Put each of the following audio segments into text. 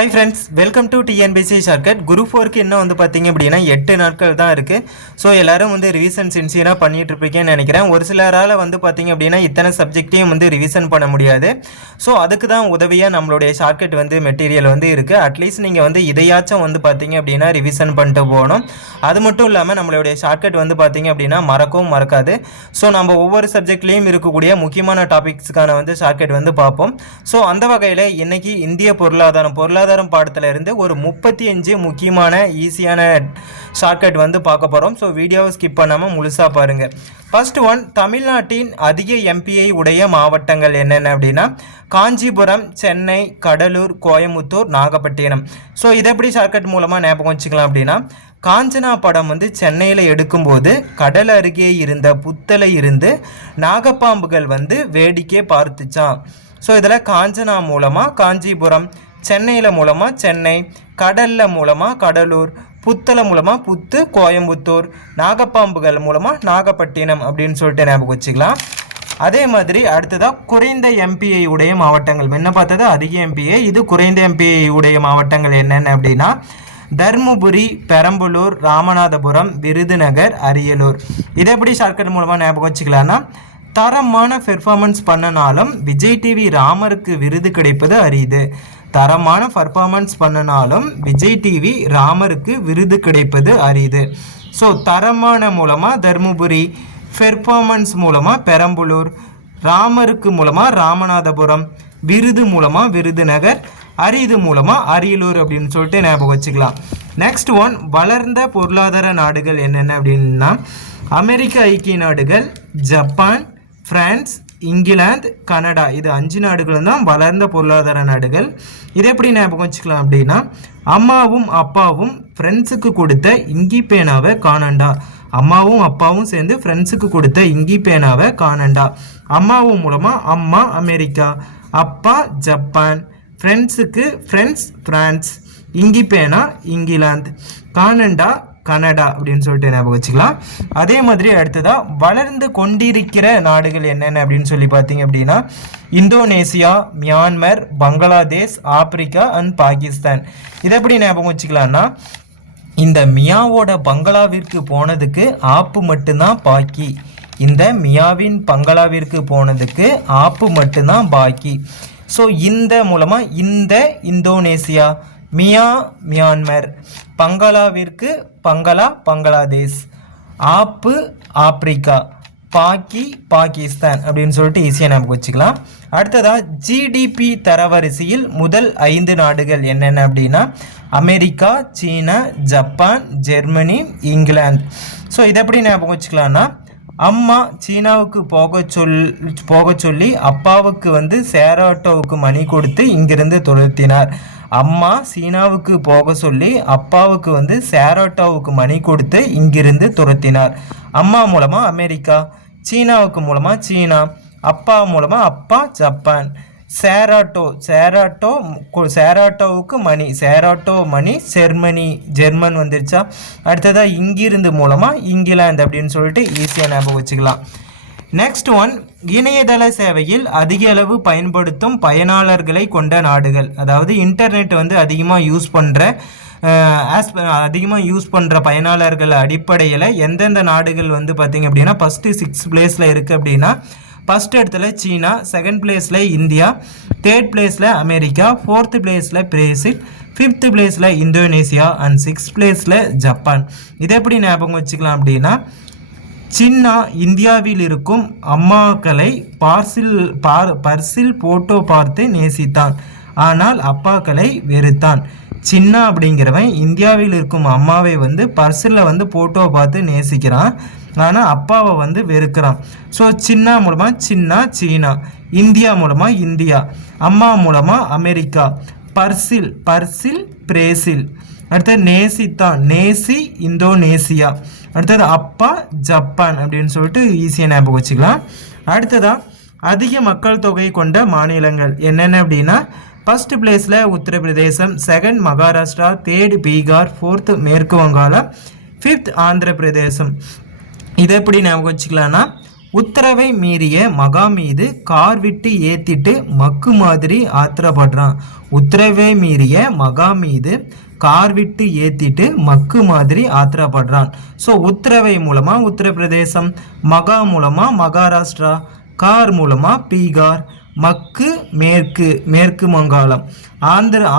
Hi friends, welcome to TNPSC shortcut. Group 4க்கு இன்னும் வந்து பார்த்தீங்க அப்படின்னா 8 நாட்கள் தான் இருக்குது. ஸோ எல்லோரும் வந்து ரிவிஷன் சின்சியராக பண்ணிகிட்டு இருப்பீங்கன்னு நினைக்கிறேன். ஒரு சிலரால் வந்து பார்த்தீங்க அப்படின்னா இத்தனை சப்ஜெக்டையும் வந்து ரிவிஷன் பண்ண முடியாது. ஸோ அதுக்கு தான் உதவியாக நம்மளுடைய ஷார்ட்கட் வந்து மெட்டீரியல் வந்து இருக்குது. அட்லீஸ்ட் நீங்கள் வந்து இதையாச்சும் வந்து பார்த்தீங்க அப்படின்னா ரிவிஷன் பண்ணிட்டு போகணும். அது மட்டும் இல்லாமல் நம்மளுடைய ஷார்ட்கட் வந்து பார்த்தீங்க அப்படின்னா மறக்கவும் மறக்காது. ஸோ நம்ம ஒவ்வொரு சப்ஜெக்ட்லேயும் இருக்கக்கூடிய முக்கியமான டாபிக்ஸுக்கான வந்து ஷார்ட்கட் வந்து பார்ப்போம். ஸோ அந்த வகையில் இன்றைக்கி இந்திய பொருளாதாரம் பாடத்துல இருந்து ஒரு 35 முக்கியமான ஈஸியான ஷார்ட்கட் வந்து பார்க்க போறோம். ஸோ வீடியோவை ஸ்கிப் பண்ணாமல் முழுசாக பாருங்கள். ஃபர்ஸ்ட் ஒன், தமிழ்நாட்டின் அதிக எம்பிஐ உடைய மாவட்டங்கள் என்னென்ன அப்படின்னா காஞ்சிபுரம், சென்னை, கடலூர், கோயமுத்தூர், நாகப்பட்டினம். ஸோ இதை எப்படி ஷார்ட்கட் மூலமாக ஞாபகம் வச்சுக்கலாம் அப்படின்னா, காஞ்சனா படம் வந்து சென்னையில் எடுக்கும்போது கடல் அருகே இருந்த புத்தலை இருந்து நாகப்பாம்புகள் வந்து வேடிக்கை பார்த்துச்சான். ஸோ இதில் காஞ்சனா மூலமாக காஞ்சிபுரம், சென்னையில் மூலமாக சென்னை, கடலில் மூலமாக கடலூர், புத்தலை மூலமாக புத்து, கோயம்புத்தூர், நாகப்பாம்புகள் மூலமாக நாகப்பட்டினம் அப்படின்னு சொல்லிட்டு ஞாபகம் வச்சுக்கலாம். அதே மாதிரி அடுத்ததாக குறைந்த எம்பிஐ உடைய மாவட்டங்கள். என்ன பார்த்தது அதிக எம்பிஐ, இது குறைந்த எம்பிஐ உடைய மாவட்டங்கள் என்னென்ன அப்படின்னா தருமபுரி, பெரம்பலூர், ராமநாதபுரம், விருதுநகர், அரியலூர். இதை எப்படி ஷார்ட்கட் மூலமாக ஞாபகம் வச்சுக்கலான்னா, தரமான பெர்ஃபார்மன்ஸ் பண்ணனாலும் விஜய் டிவி ராமருக்கு விருது கிடைப்பது அரிது. தரமான பர்ஃபார்மன்ஸ் பண்ணனாலும் விஜய் டிவி ராமருக்கு விருது கிடைப்பது அரிது. ஸோ தரமான மூலமாக தருமபுரி, பெர்ஃபார்மன்ஸ் மூலமாக பெரம்பலூர், ராமருக்கு மூலமாக ராமநாதபுரம், விருது மூலமாக விருதுநகர், அரிது மூலமாக அரியலூர் அப்படின்னு சொல்லிட்டு ஞாபகம் வச்சுக்கலாம். நெக்ஸ்ட் ஒன், வளர்ந்த பொருளாதார நாடுகள் என்னென்ன அப்படின்னா அமெரிக்க ஐக்கிய நாடுகள், ஜப்பான், பிரான்ஸ், இங்கிலாந்து, கனடா. இது 5 நாடுகளும் தான் வளர்ந்த பொருளாதார நாடுகள். இதை எப்படி ஞாபகம் வச்சுக்கலாம் அப்படின்னா அம்மாவும் அப்பாவும் ஃப்ரெண்ட்ஸுக்கு கொடுத்த இங்கி பேனாவை காணண்டா. அம்மாவும் அப்பாவும் சேர்ந்து ஃப்ரெண்ட்ஸுக்கு கொடுத்த இங்கி பேனாவை காணண்டா. அம்மாவும் மூலமாக அம்மா அமெரிக்கா, அப்பா ஜப்பான், ஃப்ரெண்ட்ஸுக்கு ஃப்ரெண்ட்ஸ் பிரான்ஸ், இங்கி பேனா இங்கிலாந்து, காணண்டா கனடா அப்படின்னு சொல்லிட்டு ஞாபகம் வச்சுக்கலாம். அதே மாதிரி அடுத்ததாக வளர்ந்து கொண்டிருக்கிற நாடுகள் என்னென்ன அப்படின்னு சொல்லி பார்த்தீங்க அப்படின்னா Indonesia, Myanmar, Bangladesh, Africa and Pakistan. இதை எப்படி ஞாபகம் வச்சுக்கலாம்னா, இந்த மியாவோட பங்களாவிற்கு போனதுக்கு ஆப்பு மட்டும்தான் பாக்கி. இந்த மியாவின் பங்களாவிற்கு போனதுக்கு ஆப்பு மட்டும்தான் பாக்கி. ஸோ இந்த மூலமாக இந்த இந்தோனேசியா, மியா மியான்மர், பங்களாவிற்கு பங்களா பங்களாதேஷ், ஆப்பு ஆப்பிரிக்கா, பாக்கி பாகிஸ்தான் அப்படின்னு சொல்லிட்டு ஈஸியாக ஞாபகம் வச்சுக்கலாம். அடுத்ததாக ஜிடிபி தரவரிசையில் முதல் 5 நாடுகள் என்னென்ன அப்படின்னா அமெரிக்கா, சீனா, ஜப்பான், ஜெர்மனி, இங்கிலாந்து. ஸோ இதை எப்படி ஞாபகம் வச்சுக்கலாம்னா, அம்மா சீனாவுக்கு போக சொல்லி அப்பாவுக்கு வந்து சேராட்டோவுக்கு மணி கொடுத்து இங்கிருந்து துரத்தினார். அம்மா சீனாவுக்கு போக சொல்லி அப்பாவுக்கு வந்து சேராட்டோவுக்கு மணி கொடுத்து இங்கிருந்து துரத்தினார். அம்மா மூலமாக அமெரிக்கா, சீனாவுக்கு மூலமாக சீனா, அப்பா மூலமாக அப்பா ஜப்பான், சேராட்டோவுக்கு மணி, சேராட்டோ மணி ஜெர்மன் வந்துருச்சா. அடுத்ததாக இங்கிருந்து மூலமாக இங்கிலாந்து அப்படின்னு சொல்லிட்டு ஈஸியாக ஞாபகம் வச்சுக்கலாம். நெக்ஸ்ட் ஒன், இணையதள சேவையில் அதிக அளவு பயன்படுத்தும் பயனாளர்களை கொண்ட நாடுகள். அதாவது இன்டர்நெட் வந்து அதிகமாக யூஸ் பண்ணுற பயனாளர்கள் அடிப்படையில் எந்தெந்த நாடுகள் வந்து பார்த்திங்க அப்படின்னா ஃபஸ்ட்டு 6 பிளேஸில் இருக்குது அப்படின்னா ஃபஸ்ட் இடத்துல சீனா, செகண்ட் பிளேஸில் இந்தியா, தேர்ட் பிளேஸில் அமெரிக்கா, ஃபோர்த்து பிளேஸில் பிரேசில், ஃபிஃப்த்து பிளேஸில் இந்தோனேசியா அண்ட் 6th பிளேஸில் ஜப்பான். இதை எப்படி ஞாபகம் வச்சுக்கலாம் அப்படின்னா சின்னா இந்தியாவில் இருக்கும் அம்மாக்களை பர்சில் போட்டோ பார்த்து நேசித்தான், ஆனால் அப்பாக்களை வெறுத்தான். சின்னா அப்படிங்கிறவன் இந்தியாவில் இருக்கும் அம்மாவை வந்து பர்சில் வந்து போட்டோ பார்த்து நேசிக்கிறான், ஆனால் அப்பாவை வந்து வெறுக்கிறான். ஸோ சின்னா மூலமாக சின்னா சீனா, இந்தியா மூலமாக இந்தியா, அம்மா மூலமாக அமெரிக்கா, பர்சில் பிரேசில், அடுத்தது நேசித்தான் நேசி இந்தோனேசியா, அடுத்தது அப்பா ஜப்பான் அப்படின்னு சொல்லிட்டு ஈஸியாக ஞாபகம் வச்சுக்கலாம். அடுத்ததாக அதிக மக்கள் தொகை கொண்ட மாநிலங்கள் என்னென்ன அப்படின்னா ஃபர்ஸ்ட் பிளேஸில் Uttar Pradesh, second Maharashtra, third Bihar, fourth மேற்கு வங்காளம், ஃபிஃப்த் ஆந்திர பிரதேசம். இதை எப்படி ஞாபகம் வச்சுக்கலாம்னா உத்தரவை மீறிய மகா மீது கார் விட்டு ஏத்திட்டு மக்கு மாதிரி ஆத்திரப்படுறான். உத்தரவை மீறிய மகா மீது கார் விட்டு ஏத்திட்டு மக்கு மாதிரி ஆத்திரப்படுறான். ஸோ உத்தரவை மூலமாக உத்தரப்பிரதேசம், மகா மூலமாக மகாராஷ்டிரா, கார் மூலமாக பீகார், மக்கு மேற்கு மேற்கு வங்காளம்,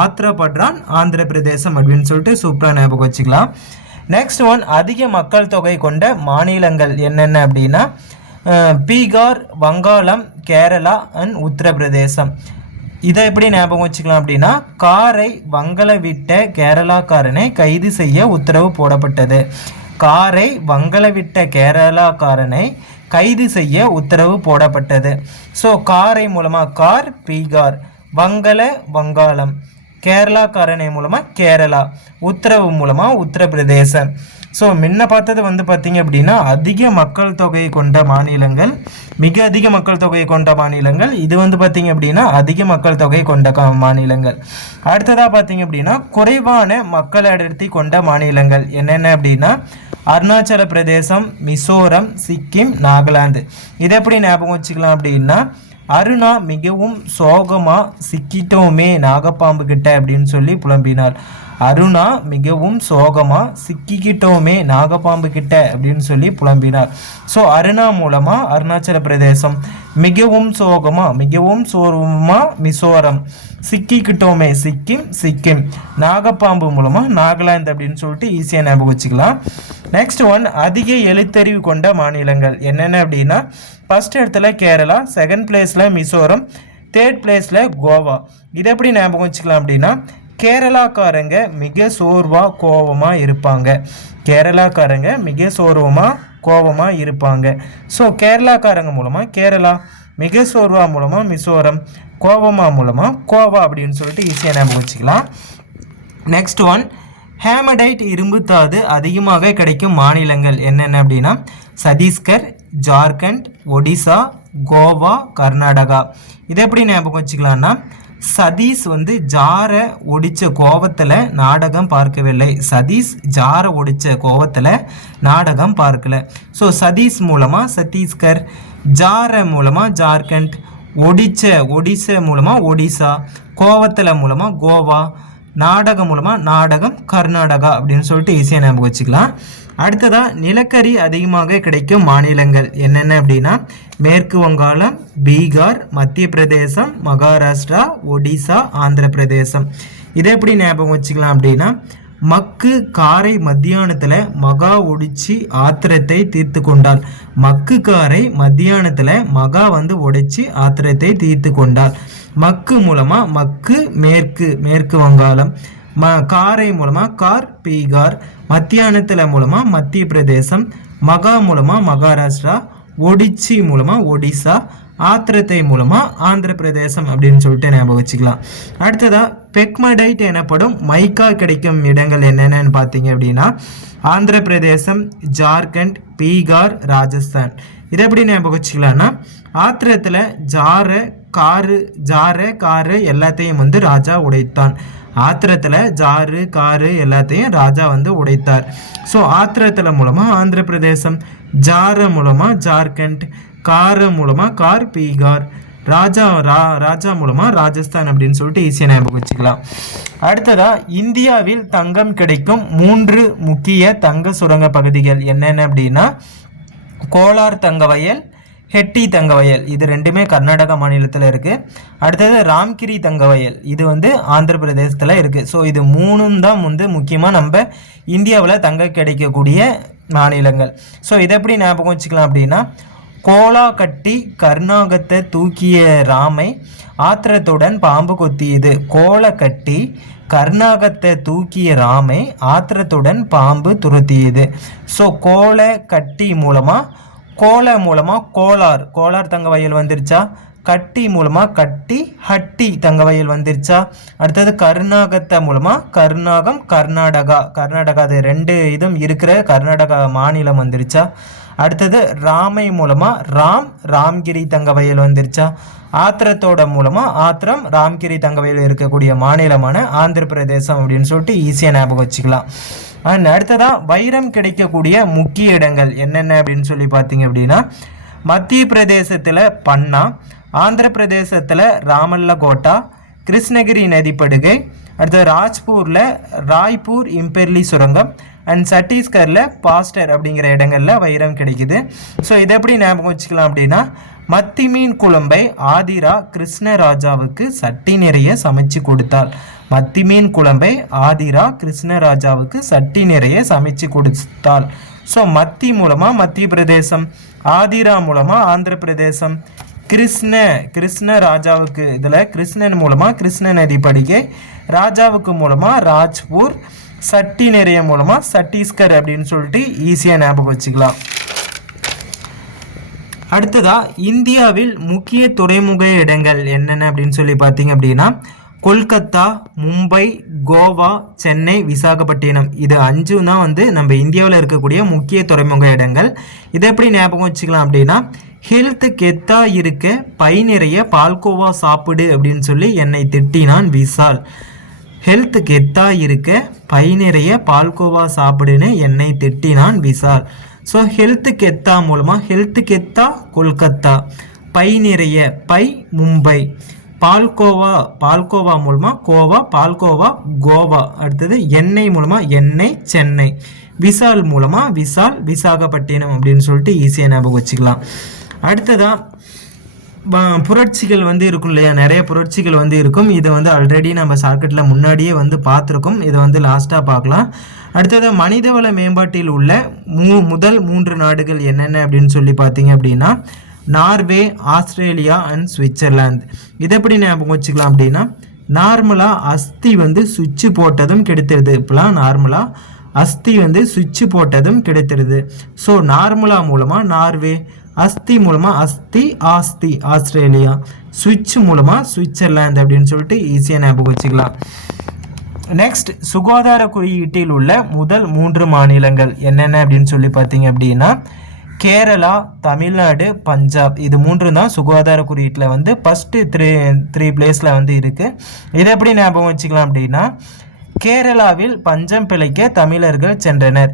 ஆத்திரப்படுறான் ஆந்திர பிரதேசம் அப்படின்னு சொல்லிட்டு சூப்பராக ஞாபகம் வச்சுக்கலாம். நெக்ஸ்ட் ஒன், அதிக மக்கள் தொகை கொண்ட மாநிலங்கள் என்னென்ன அப்படின்னா பீகார், வங்காளம், கேரளா அண்ட் உத்தரப்பிரதேசம். இதை எப்படி ஞாபகம் வச்சுக்கலாம் அப்படின்னா காரை வங்கள விட்ட கேரளாக்காரனை கைது செய்ய உத்தரவு போடப்பட்டது. காரை வங்கள விட்ட கேரளாக்காரனை கைது செய்ய உத்தரவு போடப்பட்டது. ஸோ காரை மூலமாக கார் பீகார், வங்கள வங்காளம், கேரளாக்காரனை மூலமாக கேரளா, உத்தரவு மூலமாக உத்தரப்பிரதேசம். ஸோ முன்ன பார்த்தது வந்து பார்த்திங்க அப்படின்னா அதிக மக்கள் தொகையை கொண்ட மாநிலங்கள், மிக அதிக மக்கள் தொகையை கொண்ட மாநிலங்கள். இது வந்து பார்த்திங்க அப்படின்னா அதிக மக்கள் தொகை கொண்ட மாநிலங்கள். அடுத்ததாக பார்த்திங்க அப்படின்னா குறைவான மக்கள் அடர்த்தி கொண்ட மாநிலங்கள் என்னென்ன அப்படின்னா அருணாச்சல பிரதேசம், மிசோரம், சிக்கிம், நாகாலாந்து. இதை எப்படி ஞாபகம் வச்சுக்கலாம் அப்படின்னா அருணா மிகவும் சோகமாக சிக்கிட்டோமே நாகப்பாம்பு கிட்ட அப்படின்னு சொல்லி புலம்பினார். அருணா மிகவும் சோகமாக சிக்கிக்கிட்டோமே நாகப்பாம்பு கிட்ட அப்படின்னு சொல்லி புலம்பினார். ஸோ அருணா மூலமாக அருணாச்சல பிரதேசம், மிகவும் சோகமாக மிகவும் சோர்வமாக மிசோரம், சிக்கிக்கிட்டோமே சிக்கிம், நாகப்பாம்பு மூலமாக நாகாலாந்து அப்படின்னு சொல்லிட்டு ஈஸியாக ஞாபகம் வச்சுக்கலாம். நெக்ஸ்ட் ஒன், அதிக எழுத்தறிவு கொண்ட மாநிலங்கள் என்னென்ன அப்படின்னா ஃபர்ஸ்ட் இடத்துல கேரளா, செகண்ட் பிளேஸில் மிசோரம், தேர்ட் பிளேஸில் கோவா. இதை எப்படி ஞாபகம் வச்சுக்கலாம் அப்படின்னா கேரளாக்காரங்க மிக சோர்வாக கோபமாக இருப்பாங்க. கேரளாக்காரங்க மிக சோர்வமாக கோபமாக இருப்பாங்க. ஸோ கேரளாக்காரங்க மூலமாக கேரளா, மிக சோர்வா மூலமாக மிசோரம், கோவமா மூலமாக கோவா அப்படின்னு சொல்லிட்டு ஈஸியாக ஞாபகம் வச்சுக்கலாம். நெக்ஸ்ட் ஒன், ஹேமடைட் இரும்புத்தாது அதிகமாக கிடைக்கும் மாநிலங்கள் என்னென்ன அப்படின்னா சத்தீஸ்கர், ஜார்க்கண்ட், ஒடிசா, கோவா, கர்நாடகா. இதை எப்படி ஞாபகம் வச்சுக்கலான்னா சதீஷ் வந்து ஜாரை ஒடித்த கோவத்தில் நாடகம் பார்க்கவில்லை. சதீஷ் ஜாரை ஒடித்த கோவத்தில் நாடகம் பார்க்கல. ஸோ சதீஷ் மூலமாக சத்தீஸ்கர், ஜாரை மூலமாக ஜார்க்கண்ட், ஒடிசா மூலமாக ஒடிசா, கோவத்தில் மூலமாக கோவா, நாடகம் மூலமாக நாடகம், கர்நாடகா அப்படின்னு சொல்லிட்டு ஈஸியாக ஞாபகம் வச்சுக்கலாம். அடுத்ததாக நிலக்கரி அதிகமாக கிடைக்கும் மாநிலங்கள் என்னென்ன அப்படின்னா மேற்கு வங்காளம், பீகார், மத்திய பிரதேசம், மகாராஷ்டிரா, ஒடிசா, ஆந்திர பிரதேசம். இதை எப்படி ஞாபகம் வச்சுக்கலாம் அப்படின்னா மக்கு காரை மத்தியானத்தில் மகா ஒடிச்சு ஆத்திரத்தை தீர்த்து கொண்டாள். மக்கு காரை மத்தியானத்தில் மகா வந்து ஒடிச்சு ஆத்திரத்தை தீர்த்து கொண்டாள். மக்கு மூலமாக மக்கு மேற்கு வங்காளம், காரை மூலமாக கார் பீகார், மத்தியானத்தில் மூலமாக மத்திய பிரதேசம், மகா மூலமாக மகாராஷ்டிரா, ஒடிச்சி மூலமாக ஒடிசா, ஆத்திரத்தை மூலமாக ஆந்திர பிரதேசம் அப்படின்னு சொல்லிட்டு ஞாபகம் வச்சுக்கலாம். அடுத்ததாக பெக்மடைட் எனப்படும் மைக்கா கிடைக்கும் இடங்கள் என்னென்னு பார்த்தீங்க அப்படின்னா ஆந்திர பிரதேசம், ஜார்க்கண்ட், பீகார், ராஜஸ்தான். இதை எப்படி ஞாபகம் வச்சுக்கலாம்னா ஆத்திரத்தில் ஜாரை காரு எல்லாத்தையும் வந்து ராஜா உடைத்தான். ஆத்திரத்தில் ஜாரு காரு எல்லாத்தையும் ராஜா வந்து உடைத்தார். ஸோ ஆத்திரத்தில் மூலமாக ஆந்திர பிரதேசம், ஜார மூலமாக ஜார்க்கண்ட், கார மூலமாக கார் பீகார், ராஜா மூலமாக ராஜஸ்தான் அப்படின்னு சொல்லிட்டு ஈஸியாக ஞாபகம் வச்சுக்கலாம். அடுத்ததாக இந்தியாவில் தங்கம் கிடைக்கும் 3 முக்கிய தங்க சுரங்க பகுதிகள் என்னென்ன அப்படின்னா கோலார் தங்க வயல், ஹெட்டி தங்க வயல், இது ரெண்டுமே கர்நாடகா மாநிலத்தில் இருக்குது. அடுத்தது ராம்கிரி தங்க வயல், இது வந்து ஆந்திர பிரதேசத்தில் இருக்குது. ஸோ இது 3 தான் வந்து முக்கியமாக நம்ம இந்தியாவில் தங்க கிடைக்கக்கூடிய மாநிலங்கள். ஸோ இதை எப்படி ஞாபகம் வச்சுக்கலாம் அப்படின்னா கோலா கட்டி கர்நாகத்தை தூக்கிய ராமை ஆத்திரத்துடன் பாம்பு கொத்தியது. கோலை கட்டி கர்நாகத்தை தூக்கிய ராமை ஆத்திரத்துடன் பாம்பு துரத்தியது. ஸோ கோலை கட்டி மூலமாக கோலார் தங்க வயல் வந்துருச்சா, கட்டி மூலமாக கட்டி ஹட்டி தங்க வயல் வந்துருச்சா. அடுத்தது கர்நாகத்தை மூலமாக கர்நாகம், கர்நாடகா அது 2 இதுவும் இருக்கிற கர்நாடகா மாநிலம் வந்துருச்சா. அடுத்தது ராமை மூலமாக ராம்கிரி தங்க வயல் வந்துருச்சா. ஆத்திரத்தோட மூலமாக ஆத்திரம், ராம்கிரி தங்க வயல் இருக்கக்கூடிய மாநிலமான ஆந்திர பிரதேசம் அப்படின்னு சொல்லிட்டு ஈஸியாக ஞாபகம் வச்சுக்கலாம். அண்ட் அடுத்ததாக வைரம் கிடைக்கக்கூடிய முக்கிய இடங்கள் என்னென்ன அப்படின்னு சொல்லி பார்த்தீங்க அப்படின்னா மத்திய பிரதேசத்தில் பன்னா, ஆந்திர பிரதேசத்தில் ராமல்லகோட்டா, கிருஷ்ணகிரி நதிப்படுகை, அடுத்து ராஜ்பூரில் ராய்ப்பூர் இம்பெர்லி சுரங்கம் அண்ட் சத்தீஸ்கரில் பாஸ்டர் அப்படிங்கிற இடங்களில் வைரம் கிடைக்குது. ஸோ இதை எப்படி ஞாபகம் வச்சுக்கலாம் அப்படின்னா, மத்தி மீன் குழம்பை ஆதிரா கிருஷ்ணராஜாவுக்கு சட்டி நிறைய சமைச்சு கொடுத்தாள். மத்தி மீன் குழம்பை ஆதிரா கிருஷ்ணராஜாவுக்கு சட்டி நிறைய சமைச்சு கொடுத்தாள். ஸோ மத்தி மூலமாக மத்திய பிரதேசம், ஆதிரா மூலமாக ஆந்திர பிரதேசம், கிருஷ்ண ராஜாவுக்கு இதில் கிருஷ்ணன் மூலமாக கிருஷ்ண நதி படிகை, ராஜாவுக்கு மூலமாக ராஜ்பூர், சட்டி நிறைய மூலமாக சத்தீஸ்கர் அப்படின்னு சொல்லிட்டு ஈஸியாக ஞாபகம் வச்சுக்கலாம். அடுத்ததா இந்தியாவில் முக்கிய துறைமுக இடங்கள் என்னென்ன அப்படின்னு சொல்லி பார்த்தீங்க அப்படின்னா, கொல்கத்தா, மும்பை, கோவா, சென்னை, விசாகப்பட்டினம், இது 5 தான் வந்து நம்ம இந்தியாவில் இருக்கக்கூடிய முக்கிய துறைமுக இடங்கள். இதை எப்படி ஞாபகம் வச்சுக்கலாம் அப்படின்னா, ஹெல்த் கெத்தா இருக்க பை நிறைய பால்கோவா சாப்பிடு அப்படின்னு சொல்லி என்னை திட்டினான் விஷால். ஹெல்த் கெத்தா இருக்க பை நிறைய பால்கோவா சாப்பிடுன்னு என்னை திட்டினான் விஷால். ஸோ ஹெல்த் கெத்தா மூலமாக ஹெல்த் கெத்தா கொல்கத்தா, பை நிறைய பை மும்பை, பால்கோவா மூலமாக கோவா, பால்கோவா கோவா, அடுத்தது எண்ணெய் மூலமாக எண்ணெய் சென்னை, விஷால் மூலமாக விஷால் விசாகப்பட்டினம் அப்படின்னு சொல்லிட்டு ஈஸியாக ஞாபகம் வச்சுக்கலாம். அடுத்ததாக புரட்சிகள் வந்து இருக்கும் இல்லையா, நிறைய புரட்சிகள் வந்து இருக்கும். இதை வந்து ஆல்ரெடி நம்ம ஷார்ட்கட்டில் முன்னாடியே வந்து பார்த்துருக்கோம். இதை வந்து லாஸ்ட்டாக பார்க்கலாம். அடுத்தது மனிதவள மேம்பாட்டில் உள்ள முதல் 3 நாடுகள் என்னென்ன அப்படின்னு சொல்லி பார்த்தீங்க அப்படின்னா, நார்வே, ஆஸ்திரேலியா அண்ட் சுவிட்சர்லாந்து. இதை எப்படி ஞாபகம் வச்சுக்கலாம் அப்படின்னா, நார்மலாக அஸ்தி வந்து சுவிட்சு போட்டதும் கிடைத்திருது. இப்போலாம் நார்மலாக அஸ்தி வந்து சுவிட்சு போட்டதும் கிடைத்திருது. ஸோ நார்மலா மூலமாக நார்வே, அஸ்தி மூலமாக அஸ்தி ஆஸ்தி ஆஸ்திரேலியா, சுவிட்ச் மூலமாக சுவிட்சர்லாந்து அப்படின்னு சொல்லிட்டு ஈஸியாக ஞாபகம் வச்சுக்கலாம். நெக்ஸ்ட், சுகாதார குறியீட்டில் உள்ள முதல் 3 மாநிலங்கள் என்னென்ன அப்படின்னு சொல்லி பார்த்தீங்க அப்படின்னா, கேரளா, தமிழ்நாடு, பஞ்சாப், இது 3 தான் சுகாதார குறியீட்டில் வந்து ஃபஸ்ட்டு 3 பிளேஸில் வந்து இருக்குது. இதை எப்படி ஞாபகம் வச்சுக்கலாம் அப்படின்னா, கேரளாவில் பஞ்சம் பிழைக்க தமிழர்கள் சென்றனர்.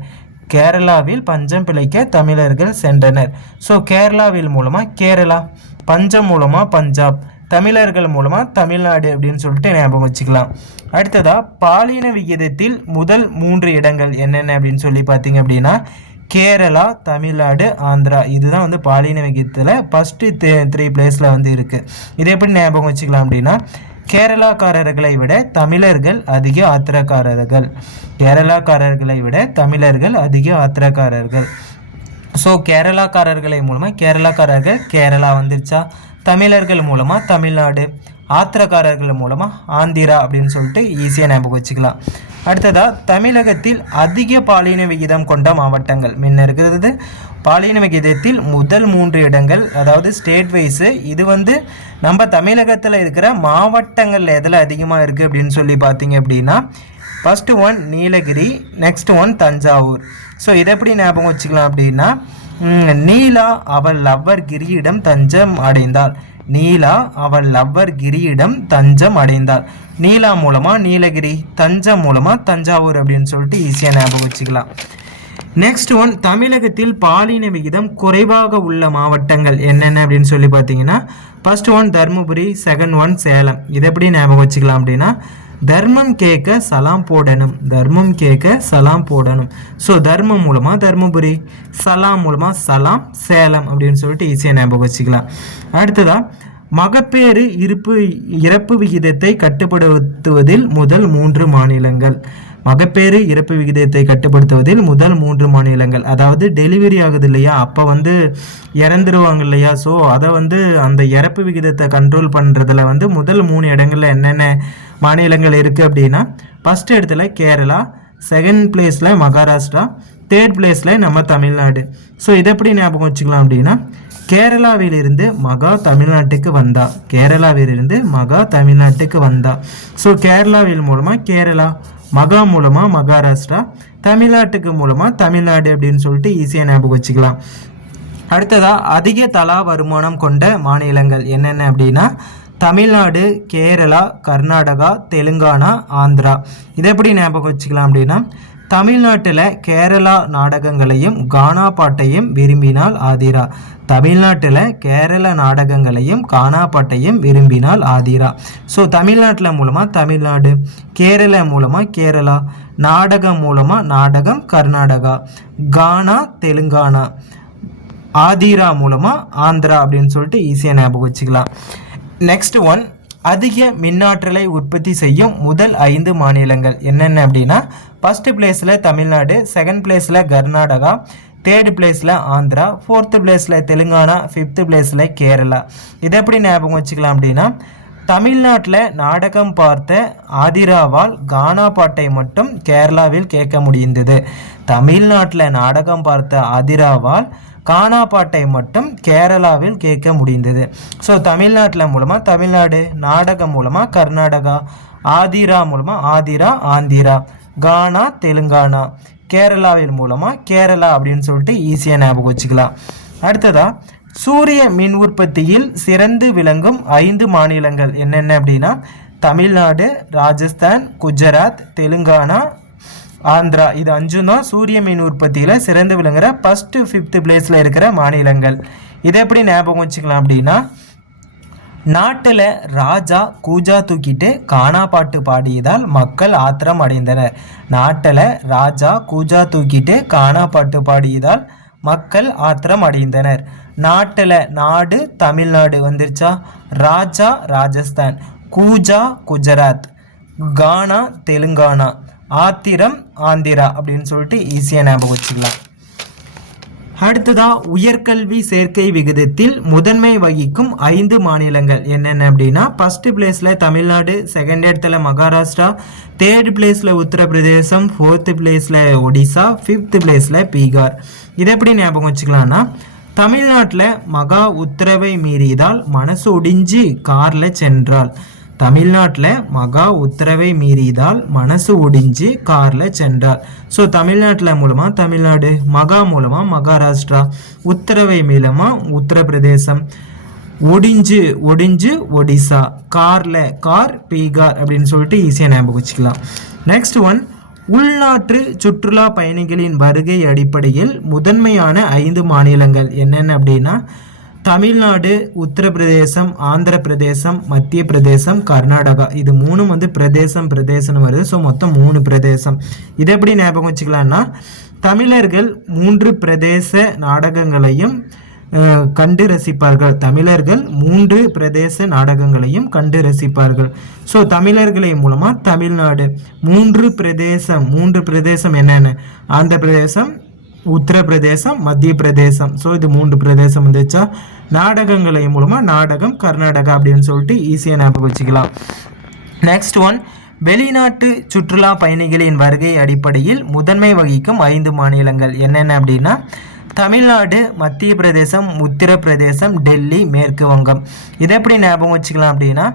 கேரளாவில் பஞ்சம் பிழைக்க தமிழர்கள் சென்றனர். ஸோ கேரளாவில் மூலமாக கேரளா, பஞ்சம் மூலமாக பஞ்சாப், தமிழர்கள் மூலமாக தமிழ்நாடு அப்படின்னு சொல்லிட்டு ஞாபகம் வச்சுக்கலாம். அடுத்ததாக பாலின விகிதத்தில் முதல் 3 இடங்கள் என்னென்ன அப்படின்னு சொல்லி பார்த்தீங்க அப்படின்னா, கேரளா, தமிழ்நாடு, ஆந்திரா, இதுதான் வந்து பாலின விகிதத்தில் ஃபஸ்ட்டு 3 பிளேஸில் வந்து இருக்குது. இதை எப்படி ஞாபகம் வச்சுக்கலாம் அப்படின்னா, கேரளாக்காரர்களை விட தமிழர்கள் அதிக ஆத்திரக்காரர்கள். கேரளாக்காரர்களை விட தமிழர்கள் அதிக ஆத்திரக்காரர்கள். ஸோ கேரளாக்காரர்களை மூலமாக கேரளாக்காரர்கள் கேரளா வந்துருச்சா, தமிழர்கள் மூலமாக தமிழ்நாடு, ஆத்திரக்காரர்கள் மூலமாக ஆந்திரா அப்படின்னு சொல்லிட்டு ஈஸியாக ஞாபகம் வச்சுக்கலாம். அடுத்ததாக தமிழகத்தில் அதிக பாலின விகிதம் கொண்ட மாவட்டங்கள் முன்ன இருக்கிறது. பாலின விகிதத்தில் முதல் 3 இடங்கள், அதாவது ஸ்டேட் வைஸு, இது வந்து நம்ம தமிழகத்தில் இருக்கிற மாவட்டங்களில் எதில் அதிகமாக இருக்குது அப்படின்னு சொல்லி பார்த்தீங்க அப்படின்னா, first 1 Nilgiri, next 1 Thanjavur. So இதை எப்படி ஞாபகம் வச்சுக்கலாம் அப்படின்னா, நீலா அவள் லவ்வர் கிரியிடம் தஞ்சம் அடைந்தாள். நீலா அவள் லவ்வர் கிரியிடம் தஞ்சம் அடைந்தாள். நீலா மூலமாக நீலகிரி, தஞ்சம் மூலமாக தஞ்சாவூர் அப்படின்னு சொல்லிட்டு ஈஸியாக ஞாபகம் வச்சுக்கலாம். நெக்ஸ்ட் 1, தமிழகத்தில் பாலின விகிதம் குறைவாக உள்ள மாவட்டங்கள் என்னென்ன அப்படின்னு சொல்லி பார்த்தீங்கன்னா, ஃபர்ஸ்ட் 1 தர்மபுரி, செகண்ட் 1 சேலம். இதை எப்படி ஞாபகம் வச்சுக்கலாம் அப்படின்னா, தர்மம் கேட்க சலாம் போடணும், தர்மம் கேட்க சலாம் போடணும். ஸோ தர்மம் மூலமாக தர்மபுரி, சலாம் மூலமாக சலாம், சேலம் அப்படின்னு சொல்லிட்டு ஈஸியாக ஞாபகம் வச்சுக்கலாம். அடுத்ததாக மகப்பேறு இறப்பு விகிதத்தை கட்டுப்படுத்துவதில் முதல் 3 மாநிலங்கள். மகப்பேறு இறப்பு விகிதத்தை கட்டுப்படுத்துவதில் முதல் 3 மாநிலங்கள், அதாவது டெலிவரி ஆகுது இல்லையா, அப்போ வந்து இறந்துருவாங்க இல்லையா, ஸோ அதை வந்து அந்த இறப்பு விகிதத்தை கண்ட்ரோல் பண்ணுறதுல வந்து முதல் 3 இடங்களில் என்னென்ன மாநிலங்கள் இருக்குது அப்படின்னா, ஃபஸ்ட் இடத்துல கேரளா, செகண்ட் பிளேஸில் மகாராஷ்டிரா, தேர்ட் பிளேஸில் நம்ம தமிழ்நாடு. ஸோ இதை எப்படி ஞாபகம் வச்சுக்கலாம் அப்படின்னா, கேரளாவிலிருந்து மகா தமிழ்நாட்டுக்கு வந்தா, கேரளாவிலிருந்து மகா தமிழ்நாட்டுக்கு வந்தா. ஸோ கேரளாவில் மூலமாக கேரளா, மகா மூலமாக மகாராஷ்டிரா, தமிழ்நாட்டுக்கு மூலமாக தமிழ்நாடு அப்படின்னு சொல்லிட்டு ஈஸியாக ஞாபகம் வச்சுக்கலாம். அடுத்ததாக அதிக தலா வருமானம் கொண்ட மாநிலங்கள் என்னென்ன அப்படின்னா, தமிழ்நாடு, கேரளா, கர்நாடகா, தெலுங்கானா, ஆந்திரா. இதை எப்படி ஞாபகம் வச்சுக்கலாம் அப்படின்னா, தமிழ்நாட்டில் கேரளா நாடகங்களையும் கானா பாட்டையும் விரும்பினால் ஆதிரா. தமிழ்நாட்டில் கேரள நாடகங்களையும் கானா பாட்டையும் விரும்பினால் ஆதிரா. ஸோ தமிழ்நாட்டில் மூலமாக தமிழ்நாடு, கேரளா மூலமாக கேரளா, நாடகம் மூலமாக நாடகம் கர்நாடகா, கானா தெலுங்கானா, ஆதிரா மூலமாக ஆந்திரா அப்படின்னு சொல்லிட்டு ஈஸியாக ஞாபகம் வச்சுக்கலாம். நெக்ஸ்ட் ஒன், அதிக மின்னாற்றலை உற்பத்தி செய்யும் முதல் 5 மாநிலங்கள் என்னென்ன அப்படின்னா, ஃபஸ்ட்டு பிளேஸில் தமிழ்நாடு, செகண்ட் பிளேஸில் கர்நாடகா, தேர்டு பிளேஸில் ஆந்திரா, ஃபோர்த்து பிளேஸில் தெலுங்கானா, ஃபிஃப்த்து பிளேஸில் கேரளா. இதை எப்படி ஞாபகம் வச்சுக்கலாம் அப்படின்னா, தமிழ்நாட்டில் நாடகம் பார்த்த ஆதிராவால் கானா பாட்டை மட்டும் கேரளாவில் கேட்க முடிந்தது. தமிழ்நாட்டில் நாடகம் பார்த்த ஆதிராவால் கானா பாட்டை மட்டும் கேரளாவில் கேட்க முடிந்தது. ஸோ தமிழ்நாட்டில் மூலமாக தமிழ்நாடு, நாடகம் மூலமாக கர்நாடகா, ஆதிரா மூலமாக ஆதிரா ஆந்திரா, கானா தெலுங்கானா, கேரளாவில் மூலமாக கேரளா அப்படின்னு சொல்லிட்டு ஈஸியாக ஞாபகம் வச்சுக்கலாம். அடுத்ததாக, சூரிய மின் உற்பத்தியில் சிறந்து விளங்கும் 5 மாநிலங்கள் என்னென்ன அப்படின்னா, தமிழ்நாடு, ராஜஸ்தான், குஜராத், தெலுங்கானா, ஆந்திரா. இது 5 தான் சூரிய மின் உற்பத்தியில் சிறந்து விளங்குற ஃபஸ்ட்டு 5th பிளேஸில் இருக்கிற மாநிலங்கள். இதை எப்படி ஞாபகம் வச்சுக்கலாம் அப்படின்னா, நாட்டில் ராஜா கூஜா தூக்கிட்டு கானா பாட்டு பாடியதால் மக்கள் ஆத்திரம் அடைந்தனர். நாட்டில் ராஜா கூஜா தூக்கிட்டு கானா பாட்டு பாடியதால் மக்கள் ஆத்திரம் அடைந்தனர். நாட்டில் நாடு தமிழ்நாடு வந்துருச்சா, ராஜா ராஜஸ்தான், கூஜா குஜராத், கானா தெலுங்கானா, ஆத்திரம் ஆந்திரா அப்படின்னு சொல்லிட்டு ஈஸியாக ஞாபகம் வச்சுக்கலாம். அடுத்ததாக, உயர்கல்வி சேர்க்கை விகிதத்தில் முதன்மை வகிக்கும் 5 மாநிலங்கள் என்னென்ன அப்படின்னா, ஃபஸ்ட்டு பிளேஸில் தமிழ்நாடு, செகண்ட் இடத்துல மகாராஷ்டிரா, தேர்ட் பிளேஸில் உத்தரப்பிரதேசம், ஃபோர்த்து பிளேஸில் ஒடிசா, ஃபிஃப்த் பிளேஸில் பீகார். இதை எப்படி ஞாபகம் வச்சுக்கலாம்னா, தமிழ்நாட்டில் மகா உத்தரவை மீறியதால் மனசு ஒடிஞ்சு காரில் சென்றாள். தமிழ்நாட்டில் மகா உத்தரவை மீறியதால் மனசு ஒடிஞ்சு காரில் சென்றார். ஸோ தமிழ்நாட்டில் மூலமாக தமிழ்நாடு, மகா மூலமாக மகாராஷ்டிரா, உத்தரவை மூலமாக உத்தரப்பிரதேசம், ஒடிஞ்சு ஒடிசா, கார் பீகார் அப்படின்னு சொல்லிட்டு ஈஸியாக ஞாபகம் வச்சுக்கலாம். நெக்ஸ்ட் ஒன், உள்நாட்டு சுற்றுலா பயணிகளின் வருகை அடிப்படையில் முதன்மையான 5 மாநிலங்கள் என்னென்ன அப்படின்னா, தமிழ்நாடு, உத்தரப்பிரதேசம், ஆந்திர பிரதேசம், மத்திய பிரதேசம், கர்நாடகா. இது 3 வந்து பிரதேசம்னு வருது. ஸோ மொத்தம் 3 பிரதேசம். இதை எப்படி ஞாபகம் வச்சுக்கலாம்னா, தமிழர்கள் 3 பிரதேச நாடகங்களையும் கண்டு ரசிப்பார்கள். தமிழர்கள் 3 பிரதேச நாடகங்களையும் கண்டு ரசிப்பார்கள். ஸோ தமிழர்களை மூலமாக தமிழ்நாடு, 3 பிரதேசம் என்னென்ன, ஆந்திர பிரதேசம், உத்தரப்பிரதேசம், மத்திய பிரதேசம். ஸோ இது 3 பிரதேசம் வந்துச்சா. நாடகங்களை மூலமாக நாடகம் கர்நாடகா அப்படின்னு சொல்லிட்டு ஈஸியாக ஞாபகம் வச்சுக்கலாம். நெக்ஸ்ட் ஒன், வெளிநாட்டு சுற்றுலா பயணிகளின் வருகை அடிப்படையில் முதன்மை வகிக்கும் 5 மாநிலங்கள் என்னென்ன அப்படின்னா, தமிழ்நாடு, மத்திய பிரதேசம், உத்தரப்பிரதேசம், டெல்லி, மேற்கு வங்கம். இதை எப்படி ஞாபகம் வச்சுக்கலாம் அப்படின்னா,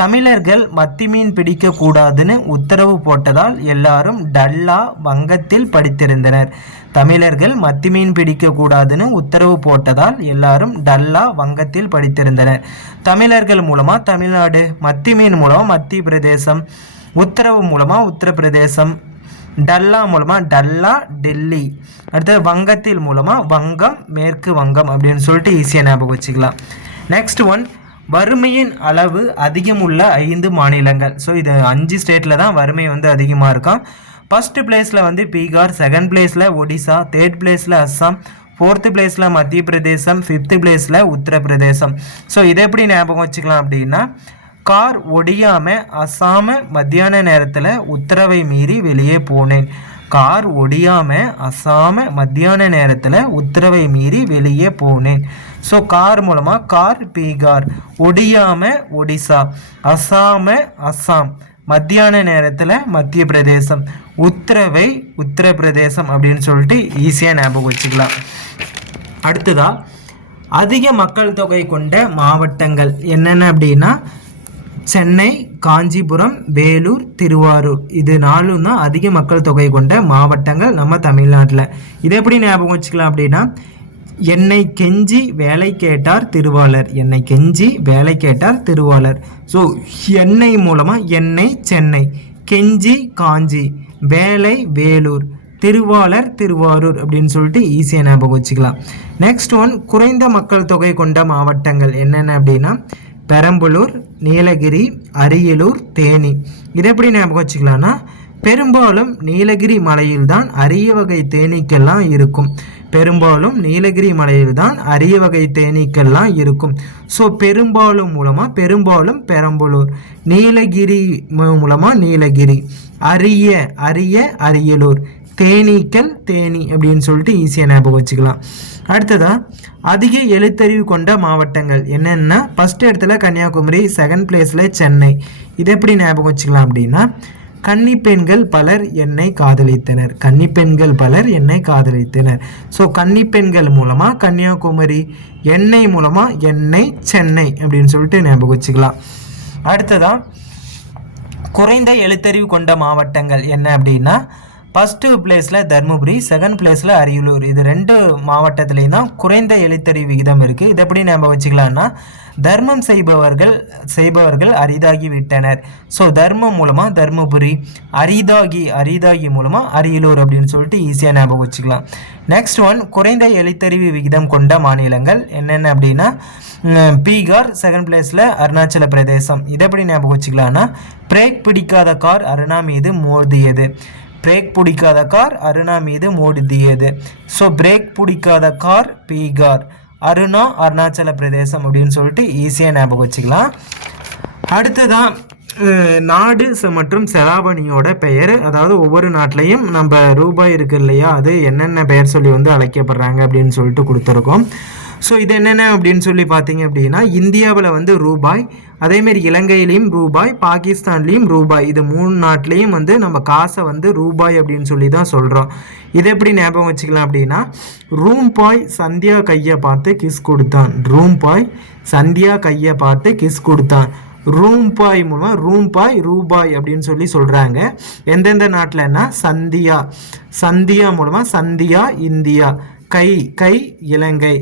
தமிழர்கள் மத்தி மீன் பிடிக்கக்கூடாதுன்னு உத்தரவு போட்டதால் எல்லாரும் டல்லா வங்கத்தில் படித்திருந்தனர். தமிழர்கள் மத்தி மீன் பிடிக்கக்கூடாதுன்னு உத்தரவு போட்டதால் எல்லாரும் டல்லா வங்கத்தில் படித்திருந்தனர். தமிழர்கள் மூலமாக தமிழ்நாடு, மத்தி மீன் மூலமாக மத்திய பிரதேசம், உத்தரவு மூலமாக உத்தரப்பிரதேசம், டல்லா மூலமாக டல்லா டெல்லி, அடுத்தது வங்கத்தில் மூலமாக வங்கம் மேற்கு வங்கம் அப்படின்னு சொல்லிட்டு ஈஸியாக ஞாபகம் வச்சுக்கலாம். நெக்ஸ்ட் ஒன், வறுமையின் அளவு அதிகம் உள்ள 5 மாநிலங்கள். ஸோ இது 5 ஸ்டேட்டில் தான் வறுமை வந்து அதிகமாக இருக்கும். ஃபஸ்ட்டு பிளேஸில் வந்து பீகார், செகண்ட் பிளேஸில் ஒடிசா, தேர்ட் பிளேஸில் அஸ்ஸாம், ஃபோர்த்து பிளேஸில் மத்திய பிரதேசம், ஃபிஃப்த்து பிளேஸில் உத்தரப்பிரதேசம். ஸோ இதை எப்படி ஞாபகம் வச்சுக்கலாம் அப்படின்னா, கார் ஒடியாமல் அஸ்ஸாம மத்தியான நேரத்தில் உத்தரவை மீறி வெளியே போனேன். கார் ஒடியாமல் அஸ்ஸாம மத்தியான நேரத்தில் உத்தரவை மீறி வெளியே போனேன். ஸோ கார் மூலமாக கார் பீகார், ஒடியாமல் ஒடிசா, அஸ்ஸாம், மத்தியான நேரத்தில் மத்திய பிரதேசம், உத்தரவை உத்தரப்பிரதேசம் அப்படின்னு சொல்லிட்டு ஈஸியாக ஞாபகம் வச்சுக்கலாம். அடுத்ததாக, அதிக மக்கள் தொகை கொண்ட மாவட்டங்கள் என்னென்ன அப்படின்னா, சென்னை, காஞ்சிபுரம், வேலூர், திருவாரூர். இது 4 தான் அதிக மக்கள் தொகை கொண்ட மாவட்டங்கள் நம்ம தமிழ்நாட்டில். இதை எப்படி ஞாபகம் வச்சுக்கலாம் அப்படின்னா, என்னை கெஞ்சி வேலை கேட்டார் திருவாளர். என்னை கெஞ்சி வேலை கேட்டார் திருவாளர். ஸோ என்னை மூலமாக என்னை சென்னை, கெஞ்சி காஞ்சி, வேலை வேலூர், திருவாளர் திருவாரூர் அப்படின்னு சொல்லிட்டு ஈஸியாக ஞாபகம் வச்சுக்கலாம். நெக்ஸ்ட் ஒன், குறைந்த மக்கள் தொகை கொண்ட மாவட்டங்கள் என்னென்ன அப்படின்னா பெரம்பலூர், நீலகிரி, அரியலூர், தேனி. இதை எப்படி ஞாபகம் வச்சுக்கலாம்னா பெரும்பாலும் நீலகிரி மலையில்தான் அரிய வகை தேனீக்கெல்லாம் இருக்கும். பெரும்பாலும் நீலகிரி மலையில்தான் அரிய வகை தேனீக்கெல்லாம் இருக்கும். ஸோ பெரும்பாலும் மூலமாக பெரும்பாலும் பெரம்பலூர், நீலகிரி மூலமாக நீலகிரி, அரிய அரிய அரியலூர், தேனீக்கள் தேனி அப்படின்னு சொல்லிட்டு ஈஸியாக ஞாபகம் வச்சுக்கலாம். அடுத்ததாக அதிக எழுத்தறிவு கொண்ட மாவட்டங்கள் என்னென்னா ஃபஸ்ட் இடத்துல கன்னியாகுமரி, செகண்ட் பிளேஸில் சென்னை. இதை எப்படி ஞாபகம் வச்சுக்கலாம் அப்படின்னா கன்னிப்பெண்கள் பலர் என்னை காதலித்தனர். கன்னிப்பெண்கள் பலர் என்னை காதலித்தனர். ஸோ கன்னிப்பெண்கள் மூலமாக கன்னியாகுமரி, எண்ணெய் மூலமாக எண்ணெய் சென்னை அப்படின்னு சொல்லிட்டு ஞாபகம் வச்சுக்கலாம். அடுத்ததாக குறைந்த எழுத்தறிவு கொண்ட மாவட்டங்கள் என்ன அப்படின்னா ஃபஸ்ட்டு பிளேஸில் தருமபுரி, செகண்ட் பிளேஸில் அரியலூர். இது ரெண்டு மாவட்டத்துலேயும் தான் குறைந்த எழுத்தறிவு விகிதம் இருக்குது. இதை எப்படி நம்ம வச்சுக்கலாம்னா தர்மம் செய்பவர்கள் அரிதாகி விட்டனர். ஸோ தர்மம் மூலமாக தருமபுரி, அரிதாகி மூலமாக அரியலூர் அப்படின்னு சொல்லிட்டு ஈஸியாக ஞாபகம் வச்சுக்கலாம். நெக்ஸ்ட் ஒன், குறைந்த எழுத்தறிவு விகிதம் கொண்ட மாநிலங்கள் என்னென்ன அப்படின்னா பீகார், செகண்ட் பிளேஸில் அருணாச்சல பிரதேசம். இதை எப்படி ஞாபகம் வச்சுக்கலாம்னா பிரேக் பிடிக்காத கார் அருணா மீது மோதியது. பிரேக் பிடிக்காத கார் அருணா மீது மோதியது. ஸோ பிரேக் பிடிக்காத கார் பீகார், அருணா அருணாச்சல பிரதேசம் அப்படின்னு சொல்லிட்டு ஈஸியாக ஞாபகம் வச்சுக்கலாம். அடுத்ததான் நாடு மற்றும் செலாவணியோட பெயர், அதாவது ஒவ்வொரு நாட்டிலையும் நம்ம ரூபாய் இருக்கு இல்லையா, அது என்னென்ன பெயர் சொல்லி வந்து அழைக்கப்படுறாங்க அப்படின்னு சொல்லிட்டு கொடுத்துருக்கோம். ஸோ இது என்னென்ன அப்படின்னு சொல்லி பார்த்தீங்க அப்படின்னா இந்தியாவில் வந்து ரூபாய், அதேமாரி இலங்கையிலையும் ரூபாய், பாகிஸ்தான்லேயும் ரூபாய். இது 3 நாட்டிலையும் வந்து நம்ம காசை வந்து ரூபாய் அப்படின்னு சொல்லி தான் சொல்கிறோம். இதை எப்படி ஞாபகம் வச்சுக்கலாம் அப்படின்னா ரூம்பாய் சந்தியா கையை பார்த்து கிஸ் கொடுத்தான். ரூம்பாய் சந்தியா கையை பார்த்து கிஸ் கொடுத்தான். ரூம்பாய் மூலமாக ரூபாய் அப்படின்னு சொல்லி சொல்கிறாங்க. எந்தெந்த நாட்டில்னா சந்தியா மூலமாக சந்தியா இந்தியா, கை இலங்கை,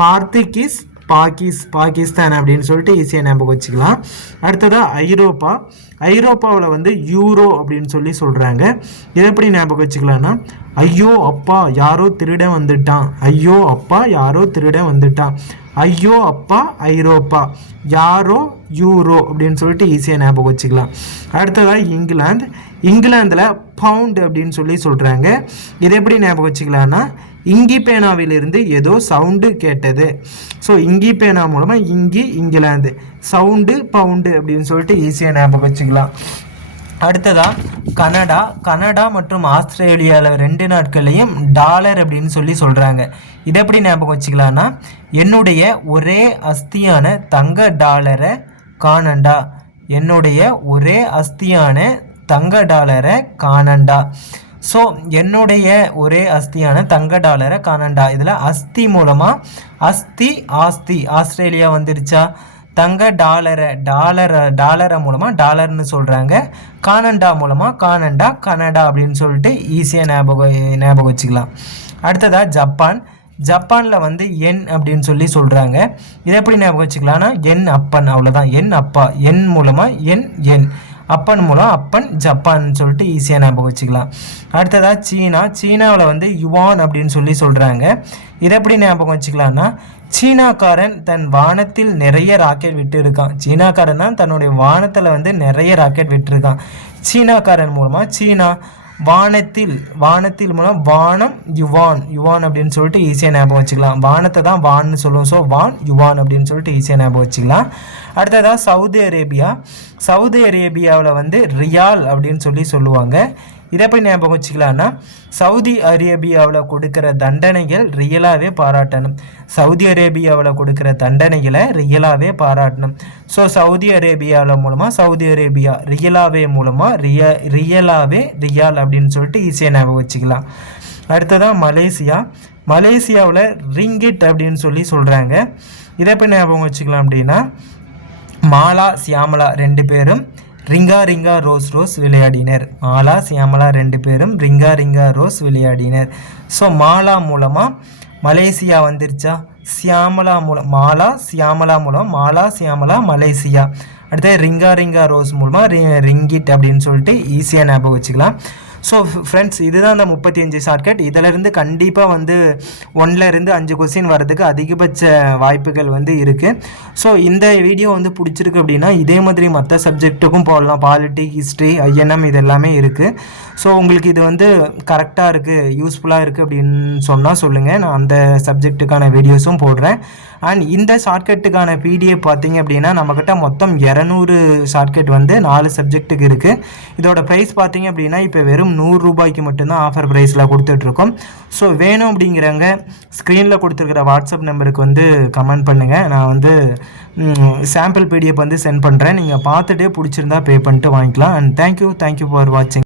பார்த்து கிஸ் பாகிஸ்தான் அப்படின்னு சொல்லிட்டு ஈஸியாக ஞாபகம் வச்சுக்கலாம். அடுத்ததாக ஐரோப்பாவில் வந்து யூரோ அப்படின்னு சொல்லி சொல்கிறாங்க. இதை எப்படி ஞாபகம் வச்சுக்கலாம்னா ஐயோ அப்பா யாரோ திருடன் வந்துட்டான். ஐயோ அப்பா ஐரோப்பா, யாரோ யூரோ அப்படின்னு சொல்லிட்டு ஈஸியாக ஞாபகம் வச்சுக்கலாம். அடுத்ததாக இங்கிலாந்தில் பவுண்ட் அப்படின்னு சொல்லி சொல்கிறாங்க. இதை எப்படி ஞாபகம் வச்சுக்கலாம்னா இங்கி பேனாவிலிருந்து ஏதோ சவுண்டு கேட்டது. ஸோ இங்கி பேனா மூலமாக இங்கிலாந்து, சவுண்டு பவுண்டு அப்படின்னு சொல்லிட்டு ஈஸியாக ஞாபகம் வச்சுக்கலாம். அடுத்ததாக கனடா மற்றும் ஆஸ்திரேலியாவில் 2 நாட்களையும் டாலர் அப்படின்னு சொல்லி சொல்கிறாங்க. இதை எப்படி ஞாபகம் வச்சுக்கலாம்னா என்னுடைய ஒரே அஸ்தியான தங்க டாலரை காணண்டா. என்னுடைய ஒரே அஸ்தியான தங்க டாலரை காணண்டா. ஸோ என்னுடைய ஒரே அஸ்தியான தங்க டாலரை காணண்டா. இதில் அஸ்தி மூலமாக ஆஸ்தி ஆஸ்திரேலியா வந்துருச்சா. தங்க டாலரை மூலமாக டாலர்னு சொல்கிறாங்க. காணண்டா மூலமாக காணண்டா கனடா அப்படின்னு சொல்லிட்டு ஈஸியாக ஞாபகம் வச்சுக்கலாம். அடுத்ததாக ஜப்பானில் வந்து என் அப்படின்னு சொல்லி சொல்கிறாங்க. இதை எப்படி ஞாபகம் வச்சுக்கலாம்னா என் அப்பன், அவ்வளோதான். என் அப்பா, என் மூலமாக என் அப்பன் மூலம் அப்பன் ஜப்பான் சொல்லிட்டு ஈஸியாக ஞாபகம் வச்சுக்கலாம். அடுத்ததாக சீனாவில் வந்து யுவான் அப்படின்னு சொல்லி சொல்கிறாங்க. இதை எப்படி ஞாபகம் வச்சுக்கலாம்னா சீனாக்காரன் தன் வானத்தில் நிறைய ராக்கெட் விட்டு இருக்கான். சீனாக்காரன் தான் தன்னுடைய வானத்தில் வந்து நிறைய ராக்கெட் விட்டுருக்கான். சீனாக்காரன் மூலமாக சீனா, வானத்தில் மூலம் வானம் யுவான் அப்படின்னு சொல்லிட்டு ஈஸியாக ஞாபகம் வச்சுக்கலாம். வானத்தை தான் வான்னு சொல்லுவோம். ஸோ யுவான் அப்படின்னு சொல்லிட்டு ஈஸியாக ஞாபகம் வச்சுக்கலாம். அடுத்ததாக சவுதி அரேபியாவில் வந்து ரியால் அப்படின்னு சொல்லி சொல்லுவாங்க. இதை எப்படி ஞாபகம் வச்சுக்கலாம்னா சவுதி அரேபியாவில் கொடுக்குற தண்டனைகள் ரியலாகவே பாராட்டணும். சவுதி அரேபியாவில் கொடுக்குற தண்டனைகளை ரியலாகவே பாராட்டணும். ஸோ சவுதி அரேபியாவில் மூலமாக சவுதி அரேபியா, ரியலாகவே மூலமாக ரியால் அப்படின்னு சொல்லிட்டு ஈஸியாக ஞாபகம் வச்சுக்கலாம். அடுத்ததாக மலேசியாவில் ரிங்கிட் அப்படின்னு சொல்லி சொல்கிறாங்க. இதை எப்படி ஞாபகம் வச்சுக்கலாம் அப்படின்னா மாலா சியாமலா 2 பேரும் ரிங்கா ரோஸ் விளையாடினர். மாலா சியாமலா 2 பேரும் ரிங்கா ரோஸ் விளையாடினர். ஸோ மாலா மூலமாக மலேசியா வந்துருச்சா, சியாமலா மூலம் மாலா சியாமலா மூலம் மாலா சியாமலா மலேசியா. அடுத்து ரிங்கா ரிங்கா ரோஸ் மூலமாக ரிங்கிட் அப்படின்னு சொல்லிட்டு ஈஸியாக ஞாபகம் வச்சுக்கலாம். ஸோ ஃப்ரெண்ட்ஸ், இதுதான் அந்த 35 ஷார்ட்கட். இதிலிருந்து கண்டிப்பாக வந்து 1லேருந்து 5 கொஸ்டின் வரதுக்கு அதிகபட்ச வாய்ப்புகள் வந்து இருக்குது. ஸோ இந்த வீடியோ வந்து பிடிச்சிருக்கு அப்படின்னா இதே மாதிரி மற்ற சப்ஜெக்ட்டுக்கும் போடலாம். பாலிட்டி, ஹிஸ்ட்ரி, ஐஎன்எம் இது எல்லாமே இருக்குது. ஸோ உங்களுக்கு இது வந்து கரெக்டாக இருக்குது, யூஸ்ஃபுல்லாக இருக்குது அப்படின்னு சொன்னால் சொல்லுங்கள், நான் அந்த சப்ஜெக்ட்டுக்கான வீடியோஸும் போடுறேன். அண்ட் இந்த ஷார்ட்கட்டுக்கான பிடிஎஃப் பார்த்தீங்க அப்படின்னா நம்மக்கிட்ட மொத்தம் 200 ஷார்ட்கட் வந்து 4 சப்ஜெக்ட்டுக்கு இருக்குது. இதோட ப்ரைஸ் பார்த்தீங்க அப்படின்னா இப்போ வெறும் 100 ரூபாய்க்கு மட்டும்தான் ஆஃபர் ப்ரைஸில் கொடுத்துட்ருக்கோம். ஸோ வேணும் அப்படிங்கிறவங்க ஸ்க்ரீனில் கொடுத்துருக்கிற வாட்ஸ்அப் நம்பருக்கு வந்து கமெண்ட் பண்ணுங்கள். நான் வந்து சாம்பிள் பிடிஎஃப் வந்து சென்ட் பண்ணுறேன். நீங்கள் பார்த்துட்டே பிடிச்சிருந்தா பே பண்ணிட்டு வாங்கிக்கலாம். அண்ட் தேங்க்யூ ஃபார் வாட்சிங்.